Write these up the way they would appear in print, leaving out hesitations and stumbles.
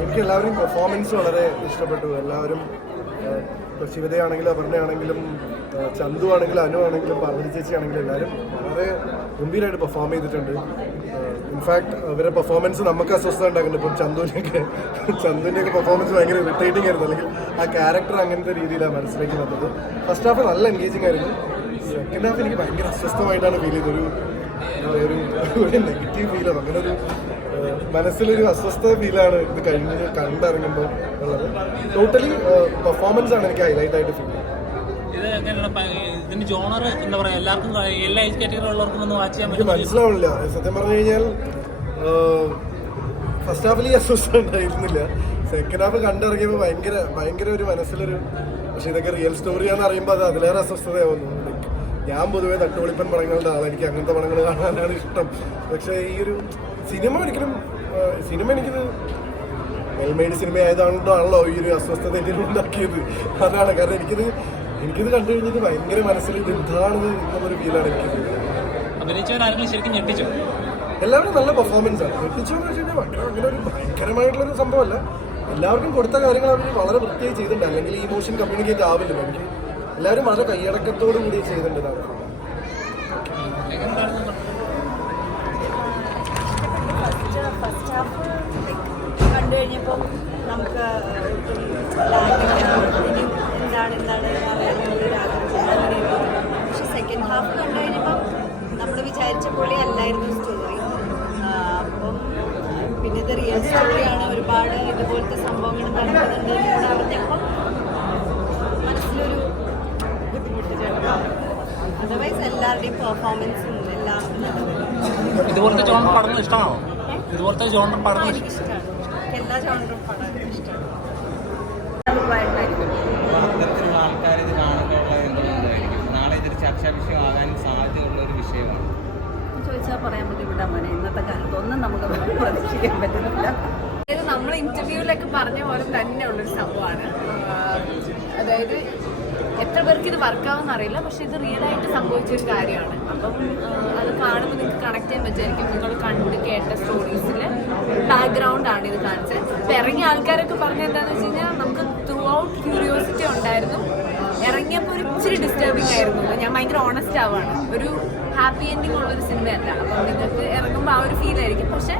എനിക്ക് എല്ലാവരും പെർഫോമൻസ് വളരെ ഇഷ്ടപ്പെട്ടു. എല്ലാവരും ശിവതയാണെങ്കിലും അപർണയാണെങ്കിലും ചന്തു ആണെങ്കിലും അനു ആണെങ്കിലും പാർവതി ചേച്ചി ആണെങ്കിലും എല്ലാവരും വളരെ ഗംഭീരമായിട്ട് പെർഫോം ചെയ്തിട്ടുണ്ട്. ഇൻഫാക്ട് അവരുടെ പെർഫോമൻസ് നമുക്ക് അസ്വസ്ഥത ഉണ്ടാക്കുന്നുണ്ട്. ഇപ്പം ചന്തുവിൻ്റെയൊക്കെ പെർഫോമൻസ് ഭയങ്കര ഇറിറ്റേറ്റിംഗ് ആയിരുന്നു, അല്ലെങ്കിൽ ആ ക്യാരക്ടർ അങ്ങനത്തെ രീതിയിലാണ് മനസ്സിലേക്ക് വന്നത്. ഫസ്റ്റ് ഹാഫ് നല്ല എൻഗേജിങ് ആയിരുന്നു. സെക്കൻഡ് ഹാഫ് എനിക്ക് ഭയങ്കര അസ്വസ്ഥമായിട്ടാണ് ഫീൽ ചെയ്തത്. ഒരു നെഗറ്റീവ് ഫീലാണ്, അങ്ങനെ ഒരു മനസ്സിലൊരു അസ്വസ്ഥ ഫീലാണ് ഇത് കഴിഞ്ഞ് കണ്ടിറങ്ങുമ്പോൾ ഉള്ളത്. ടോട്ടലി പെർഫോമൻസ് ആണ് എനിക്ക് ഹൈലൈറ്റ് ആയിട്ട് ഫീൽ ചെയ്യുന്നത്. എനിക്ക് മനസ്സിലാവില്ല സത്യം പറഞ്ഞു കഴിഞ്ഞാൽ. ഫസ്റ്റ് ഹാഫിൽ ഈ അസ്വസ്ഥ ഉണ്ടായിരുന്നില്ല. സെക്കൻഡ് ഹാഫ് കണ്ടിറങ്ങിയപ്പോൾ ഭയങ്കര ഒരു മനസ്സിലൊരു, പക്ഷെ ഇതൊക്കെ റിയൽ സ്റ്റോറിയാണെന്ന് അറിയുമ്പോൾ അത് അതിലേറെ അസ്വസ്ഥതയാവുന്നു. ഞാൻ പൊതുവേ തട്ടുപൊളിപ്പൻ പടങ്ങളുടെ ആളാണ്, എനിക്ക് അങ്ങനത്തെ പടങ്ങൾ കാണാനാണ് ഇഷ്ടം. പക്ഷേ ഈ ഒരു സിനിമ എനിക്കിത് വെൽമെയ്ഡ് സിനിമ ആയതുകൊണ്ടാണല്ലോ ഈ ഒരു അസ്വസ്ഥത എനിക്ക് ഉണ്ടാക്കിയത്. അതാണ് കാരണം എനിക്കിത് കണ്ടു കഴിഞ്ഞിട്ട് ഭയങ്കര മനസ്സിൽ ഇത് എന്താണെന്ന് എന്നുള്ളൊരു ഫീലാണ് എനിക്കിത്. എല്ലാവരും നല്ല പെർഫോമൻസ് ആണ്. ഞെട്ടിച്ചു എന്ന് വെച്ച് കഴിഞ്ഞാൽ അങ്ങനെ ഒരു ഭയങ്കരമായിട്ടുള്ളൊരു സംഭവമല്ല. എല്ലാവർക്കും കൊടുത്ത കാര്യങ്ങൾ അവർ വളരെ വൃത്തിയായി ചെയ്തിട്ടുണ്ട്, അല്ലെങ്കിൽ ഈ ഇമോഷൻ കമ്മ്യൂണിക്കേറ്റ് ആവില്ല. എനിക്ക് എല്ലാവരും വളരെ കൈയടക്കത്തോടു കൂടി ചെയ്തിട്ടുണ്ടാണ്. ഫസ്റ്റ് ഹാഫ് കണ്ടു കഴിഞ്ഞപ്പോൾ നമുക്ക് പക്ഷെ സെക്കൻഡ് ഹാഫ് കണ്ടു കഴിഞ്ഞപ്പം നമ്മൾ വിചാരിച്ച പോലെ അല്ലായിരുന്നു സ്റ്റോറി. അപ്പം പിന്നെ ഇത് റിയൽ സ്റ്റോറിയാണ്, ഒരുപാട് ഇതുപോലത്തെ സംഭവങ്ങൾ നടക്കുന്നുണ്ട് എന്ന് അറിഞ്ഞപ്പം മനസ്സിലൊരു ബുദ്ധിമുട്ട് ചേട്ടാ. അതർവൈസ് എല്ലാവരുടെയും പെർഫോമൻസും എല്ലാം ഇതുപോലത്തെ ജോണർ പടങ്ങൾ ഇഷ്ടമാണോ? ഇതുപോലത്തെ ജോണർ പടങ്ങൾ എനിക്കിഷ്ടമാണ്. എല്ലാ ജോണറും പടം ഇഷ്ടമാണ്. അത്തരത്തിലുള്ള ആൾക്കാർ ഇത് കാണുകയുള്ള എന്തുകൊണ്ടായിരിക്കും നാളെ ഇതൊരു ചർച്ചാ വിഷയമാകാനും സാധ്യതയുള്ള ഒരു വിഷയമാണ് ചോദിച്ചാൽ പറയാൻ പറ്റില്ല. മോനെ ഇന്നത്തെ കാലത്ത് ഒന്നും നമുക്ക് പ്രതീക്ഷിക്കാൻ പറ്റുന്നില്ല. അതായത് നമ്മൾ ഇന്റർവ്യൂവിലൊക്കെ പറഞ്ഞ പോലെ തന്നെയുള്ളൊരു സംഭവമാണ്. അതായത് എത്ര പേർക്ക് ഇത് വർക്കാവുമെന്ന് അറിയില്ല, പക്ഷെ ഇത് റിയലായിട്ട് സംഭവിച്ചൊരു കാര്യമാണ്. അപ്പം അത് കാണുമ്പോൾ നിങ്ങൾക്ക് കണക്ട് ചെയ്യാൻ പറ്റുമായിരിക്കും. നിങ്ങൾ കണ്ടു കേട്ട സ്റ്റോറീസിൽ ബാക്ക്ഗ്രൗണ്ടാണ് ഇത് കാണിച്ചത്. ഇപ്പം ഇറങ്ങിയ ആൾക്കാരൊക്കെ പറഞ്ഞത് എന്താണെന്ന് വെച്ച് കഴിഞ്ഞാൽ നമുക്ക് ത്രൂ ഔട്ട് ക്യൂരിയോസിറ്റി ഉണ്ടായിരുന്നു. ഇറങ്ങിയപ്പോൾ ഒരു ഇച്ചിരി ഡിസ്റ്റർബിങ് ആയിരുന്നു. ഞാൻ ഭയങ്കര ഓണസ്റ്റ് ആവുകയാണ്. ഒരു ഹാപ്പി എൻഡിങ് ഉള്ളൊരു സിനിമയല്ല. അപ്പം നിങ്ങൾക്ക് ഇറങ്ങുമ്പോൾ ആ ഒരു ഫീൽ ആയിരിക്കും. പക്ഷെ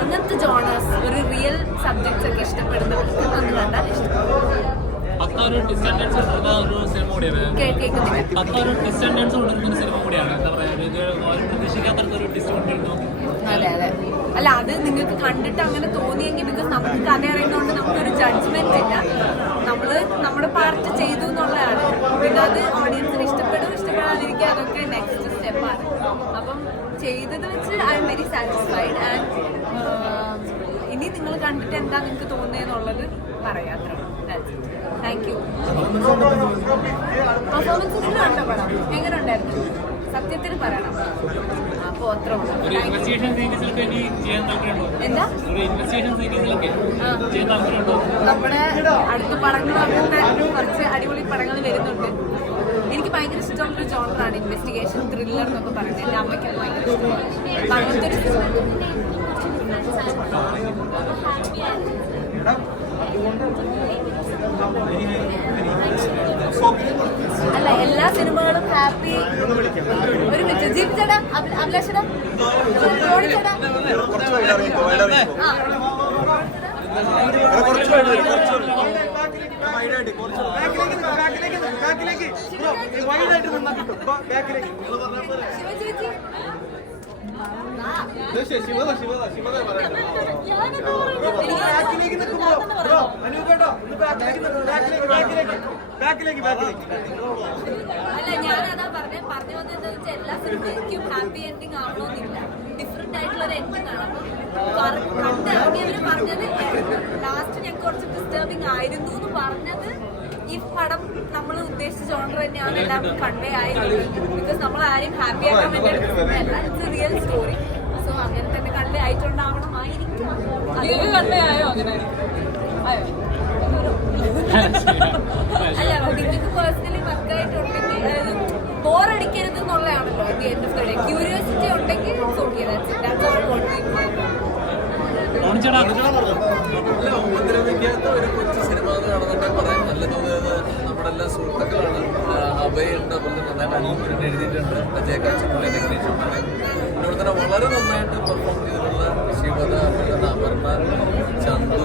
അങ്ങനത്തെ ജോണേഴ്സ്, ഒരു റിയൽ സബ്ജക്ട്സ് ഒക്കെ ഇഷ്ടപ്പെടുന്നവർക്ക് അത് കണ്ടാൽ ഇഷ്ടപ്പെടും. അതെ അതെ. അല്ല, അത് നിങ്ങൾക്ക് കണ്ടിട്ട് അങ്ങനെ തോന്നിയെങ്കിൽ, ബിക്കോസ് നമുക്ക് കഥ അറിയുന്നതുകൊണ്ട് നമുക്കൊരു ജഡ്ജ്മെന്റ് ഇല്ല. നമ്മുടെ പാർട്ട് ചെയ്തു എന്നുള്ളതാണ്. പിന്നെ അത് ഓഡിയൻസിന് ഇഷ്ടപ്പെടാതിരിക്കുക, അതൊക്കെ നെക്സ്റ്റ് സ്റ്റെപ്പാണ്. അപ്പം ചെയ്തത് വെച്ച് I am very satisfied. And ഇനി നിങ്ങൾ കണ്ടിട്ട് എന്താ നിങ്ങൾക്ക് തോന്നിയെന്നുള്ളത് പറയാത്ര. Thank you. പെർഫോമൻസ് കണ്ടോ പടം? എങ്ങനെ ഉണ്ടായിരുന്നു? സത്യത്തിൽ പറയണം. അപ്പൊ അത്ര എന്താ നമ്മുടെ അടുത്ത പടങ്ങൾ അങ്ങനത്തെ കുറച്ച് അടിപൊളി പടങ്ങൾ വരുന്നുണ്ട്. എനിക്ക് ഭയങ്കര ഇഷ്ടമുള്ളൊരു ജോണറാണ് ഇൻവെസ്റ്റിഗേഷൻ ത്രില്ലർ എന്നൊക്കെ പറയുന്നത്. എൻ്റെ അമ്മയ്ക്ക് ഭയങ്കര ഇഷ്ടമാണ്. അങ്ങനത്തെ ഒരു അല്ല, എല്ലാ സിനിമകളും ഹാപ്പി. ഒരു മിനിറ്റ്, ജീപ് ചേട്ടാ, അഭിലാഷ് ചേട്ടാ, റോണി ചേട്ടാ, അല്ല, ഞാനതാ പറഞ്ഞു വന്നത് എന്താ വെച്ചാൽ എല്ലാ സിനിമയ്ക്കും ഹാപ്പി എൻഡിങ് ആവണമെന്നില്ല. ഡിഫറെന്റ് ആയിട്ടുള്ള ഒരു എൻഡിങ് ആണ്. അപ്പം കണ്ടിറങ്ങിയവര് പറഞ്ഞത് ലാസ്റ്റ് ഞങ്ങൾക്ക് കുറച്ച് ഡിസ്റ്റർബിങ് ആയിരുന്നു എന്ന് പറഞ്ഞത് ഈ പടം നമ്മൾ ഉദ്ദേശിച്ച ജോണർ തന്നെയാണ് എല്ലാവർക്കും കൺവേ ആയത്. ബിക്കോസ് നമ്മൾ ആരെയും ഹാപ്പി ആക്കാൻ വേണ്ടി എടുക്കുന്നതല്ല, it's a real story. So അങ്ങനെ തന്നെ കൺവേ ആയിട്ടുണ്ടാവണമായിരിക്കും. കൺവേ ആയോ? അങ്ങനെ ആയോ? അല്ല, നിങ്ങൾക്ക് പേഴ്സണലി വർക്കായിട്ടുണ്ടെങ്കിൽ ബോറടിക്കരുത് എന്നുള്ളതാണല്ലോ at the end of the day. Curiosity ഉണ്ടെങ്കിൽ okay, that's all what we want. മോണിച്ചേട്ടാ അല്ല, ഉപദ്രവിക്കാത്ത ഒരു കൊച്ചു സിനിമ എന്ന് കാണുന്നുണ്ടെങ്കിൽ പറയാൻ നല്ലത്. നമ്മുടെ എല്ലാ സുഹൃത്തുക്കളാണ്. അഭയുണ്ട്, അതുപോലെ നന്നായിട്ട് അനുഭവം എഴുതിയിട്ടുണ്ട്. അജയക്കാച്ചുള്ള ടെക്നീഷ്യൻ അതുപോലെ തന്നെ വളരെ നന്നായിട്ട് പെർഫോം ചെയ്തിട്ടുള്ള ശിവത, അപർണ, ചന്തു,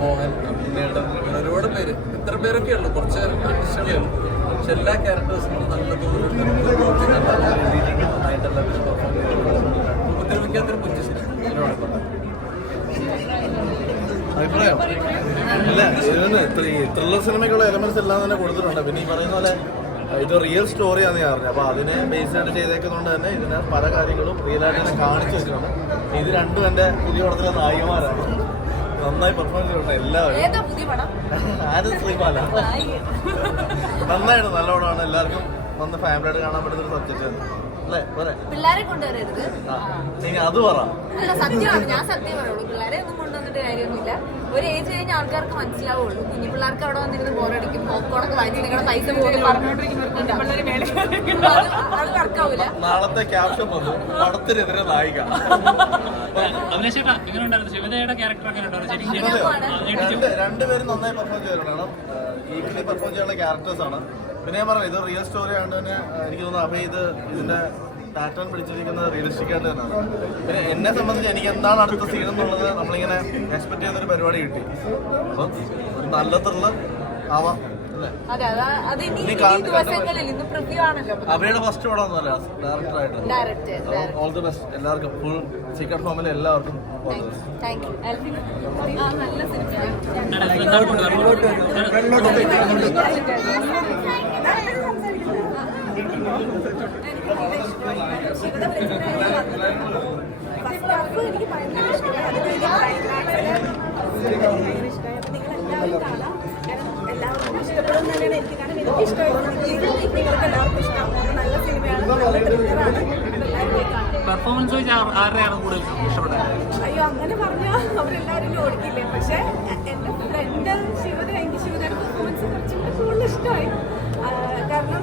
മോഹൻ, പിന്നീട് ഒരുപാട് പേര്. ഇത്ര പേരൊക്കെ ഉള്ളു, കുറച്ച് ആർട്ടിസ്റ്റുകളേ ഉള്ളൂ. പക്ഷെ എല്ലാ ക്യാരക്ടേഴ്സിനും നല്ലതുപോലെ എഴുതിയിട്ടുണ്ട്. നന്നായിട്ട് എല്ലാവരും പെർഫോം ചെയ്തിട്ടുണ്ട്. ഉപദ്രവിക്കാത്തൊരു കൊച്ചു സിനിമ അഭിപ്രായം അല്ല, ഇതിന് ത്രില്ലർ സിനിമയ്ക്കുള്ള എലമെന്റ്സ് എല്ലാം തന്നെ കൊടുത്തിട്ടുണ്ട്. പിന്നെ ഈ പറയുന്ന പോലെ ഇത് റിയൽ സ്റ്റോറിയാണെന്ന് ഞാൻ അറിഞ്ഞത്. അപ്പോൾ അതിനെ ബേസ് ആയിട്ട് ചെയ്തേക്കുന്നതുകൊണ്ട് തന്നെ ഇതിന് പല കാര്യങ്ങളും റിയലായിട്ട് തന്നെ കാണിച്ചു വെച്ചിട്ടുണ്ട്. ഇത് രണ്ടും എൻ്റെ പുതിയ പടത്തിലെ നായികമാരാണ്. നന്നായി പെർഫോം ചെയ്തിട്ടുണ്ട് എല്ലാവരും. ആരും ശ്രീപാല നന്നായിട്ട് നല്ല പടമാണ്. എല്ലാവർക്കും വന്ന് ഫാമിലിയായിട്ട് കാണാൻ പറ്റുന്ന ഒരു സബ്ജക്റ്റ് ആണ് അല്ലേ? പോരെ പിള്ളേരെ കൊണ്ടുവരരുത്. ഇനി അത് പറ. അല്ല, സത്യമാണ്, ഞാൻ സത്യം പറയുള്ളൂ. പിള്ളേരെ ഒന്നും കൊണ്ടുവന്നിട്ട് കാര്യമൊന്നുമില്ല. ഒരു ഏജ് കഴിഞ്ഞ ആൾക്കാർക്ക് മനസ്സിലാവുള്ളൂ. കുഞ്ഞു പിള്ളേർക്ക് അവിടെ വന്നിരുന്ന് ബോറടിക്കും. പോപ്കോണൊക്കെ വാങ്ങിച്ച് നിങ്ങളുടെ പൈസ പോലും പറഞ്ഞുകൊണ്ടിരിക്കുന്നവർക്ക് അത് വർക്കാവൂല. നാളത്തെ ക്യാപ്ഷൻ വന്നു, പടത്തിനെതിരെ നായിക. അഭിലാഷ് ചേട്ടാ എങ്ങനെ ഉണ്ടായിരുന്നു? ശിവതയുടെ ക്യാരക്ടർ എങ്ങനെ ഉണ്ടായിരുന്നു? രണ്ടുപേരും നന്നായി പെർഫോം ചെയ്തിട്ടുണ്ട്. കാരണം ഈക്വലി പെർഫോം ചെയ്യാനുള്ള ക്യാരക്ടേഴ്സ് ആണ്. പിന്നെ ഞാൻ പറഞ്ഞു, ഇത് റിയൽ സ്റ്റോറി ആയതുകൊണ്ട് തന്നെ എനിക്ക് തോന്നുന്നു അഭയ് ഇതിന്റെ പാറ്റേൺ പിടിച്ചിരിക്കുന്നത് റിയലിസ്റ്റിക് ആയിട്ട് തന്നെയാണ്. പിന്നെ എന്നെ സംബന്ധിച്ച് എനിക്ക് എന്താണ് അടുത്ത സീൻ എന്നുള്ളത് നമ്മളിങ്ങനെ എക്സ്പെക്ട് ചെയ്യുന്നൊരു പരിപാടി കിട്ടി. അപ്പം ഒരു നല്ല ത്രില്ലർ ആവാം അല്ലേ? അവയുടെ ഫസ്റ്റ് പടം ഒന്നുമല്ല, ഡയറക്ടറായിട്ട്. ഓൾ ദി ബെസ്റ്റ് എല്ലാവർക്കും. ഫുൾ സീക്രട്ട് ഫാമിലി എല്ലാവർക്കും ഓൾ ദി എനിക്ക് ഭയങ്കര ഇഷ്ടമായി. എല്ലാവർക്കും ഇഷ്ടപ്പെടും തന്നെയാണ് എനിക്ക്. കാരണം എനിക്ക് ഇഷ്ടമായിരുന്നു. നിങ്ങൾക്ക് എല്ലാവർക്കും ഇഷ്ടമാകും. നല്ല സിനിമയാണ്, നല്ല ത്രില്ലറാണ്. പെർഫോമൻസ് വെച്ച് ആരുടെയാണ് കൂടുതൽ ഇഷ്ടപ്പെട്ടത്? അയ്യോ, അങ്ങനെ പറഞ്ഞാൽ അവരെല്ലാവരും ഓടിക്കില്ലേ. പക്ഷെ എൻ്റെ ഫ്രണ്ട് ശിവത, എനിക്ക് ശിവതയുടെ പെർഫോമൻസ് കുറച്ചുകൂടി കൂടുതൽ ഇഷ്ടമായി. കാരണം